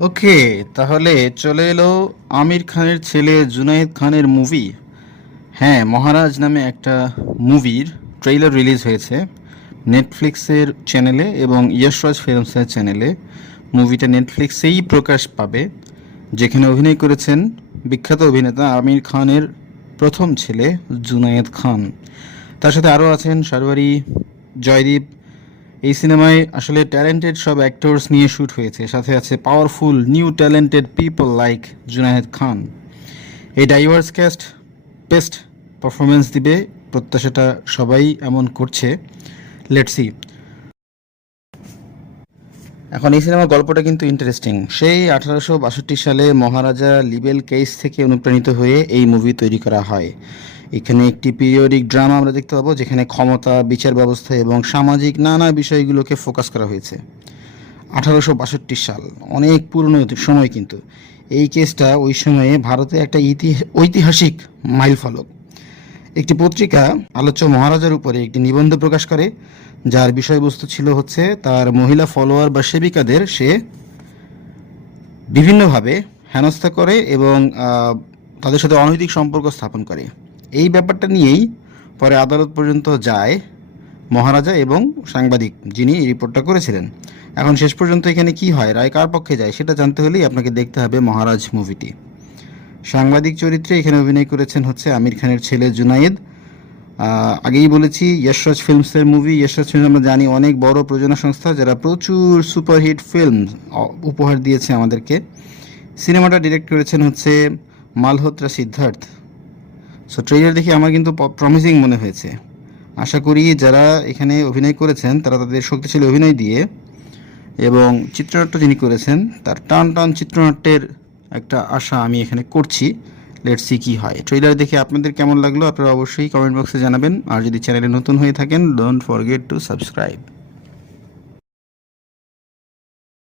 ওকে, তাহলে চলে এলো আমির খানের ছেলে জুনায়েদ খানের মুভি। হ্যাঁ, মহারাজ নামে একটা মুভির ট্রেইলার রিলিজ হয়েছে নেটফ্লিক্সের চ্যানেলে এবং যশরাজ ফিল্মসের চ্যানেলে। মুভিটা নেটফ্লিক্সেই প্রকাশ পাবে, যেখানে অভিনয় করেছেন বিখ্যাত অভিনেতা আমির খানের প্রথম ছেলে জুনায়েদ খান। তার সাথে আরও আছেন শারবারি, জয়দীপ। এই সিনেমায় আসলে ট্যালেন্টেড সব অ্যাক্টরস নিয়ে শ্যুট হয়েছে, সাথে আছে powerful new talented people like Junaid Khan. এই ডাইভার্স ক্যাস্ট বেস্ট পারফরমেন্স দিবে, প্রত্যাশাটা সবাই এমন করছে। Let's see. এখন এই সিনেমার গল্পটা কিন্তু ইন্টারেস্টিং। সেই 1862 সালে মহারাজা লিবেল কেস থেকে অনুপ্রাণিত হয়ে এই মুভি তৈরি করা হয়। এখানে একটি পিরিয়ডিক ড্রামা আমরা দেখতে পাবো, যেখানে ক্ষমতা, বিচার ব্যবস্থা এবং সামাজিক নানা বিষয়গুলোকে ফোকাস করা হয়েছে। 1862 সাল অনেক পুরনো সময়, কিন্তু এই কেসটা ওই সময়ে ভারতে একটা ঐতিহাসিক মাইলফলক। একটি পত্রিকা আলোচ্য মহারাজার উপরে একটি নিবন্ধ প্রকাশ করে, যার বিষয়বস্তু ছিল হচ্ছে তার মহিলা ফলোয়ার বা সেবিকাদের সে বিভিন্নভাবে হেনস্থা করে এবং তাদের সাথে অনৈতিক সম্পর্ক স্থাপন করে। এই ব্যাপারটা নিয়েই পরে আদালত পর্যন্ত যায় মহারাজা এবং সাংবাদিক যিনি এই রিপোর্টটা করেছিলেন। এখন শেষ পর্যন্ত এখানে কি হয়, রায় কার পক্ষে যায়, সেটা জানতে হলেই আপনাকে দেখতে হবে মহারাজ মুভিটি। সাংবাদিক চরিত্রে এখানে অভিনয় করেছেন হচ্ছে আমির খানের ছেলে জুনায়েদ। আগেই বলেছি যশরাজ ফিল্মসের মুভি। যশরাজ ফিল্ম আমরা জানি অনেক বড় প্রযোজনা সংস্থা, যারা প্রচুর সুপারহিট ফিল্ম উপহার দিয়েছে আমাদেরকে। সিনেমাটা ডিরেক্ট করেছেন হচ্ছে মালহোত্রা সিদ্ধার্থ। সো ট্রেলার দেখে আমার কিন্তু প্রমিসিং মনে হয়েছে। আশা করি যারা এখানে অভিনয় করেছেন তারা তাদের শক্তিশালী অভিনয় দিয়ে এবং চিত্রনাট্য যিনি করেছেন তার টান টান চিত্রনাট্যের একটা আশা আমি এখানে করছি। লেটস সি কী হয়। ট্রেলার দেখে আপনাদের কেমন লাগলো আপনারা অবশ্যই কমেন্ট বক্সে জানাবেন। আর যদি চ্যানেলে নতুন হয়ে থাকেন, ডোন্ট ফরগেট টু সাবস্ক্রাইব।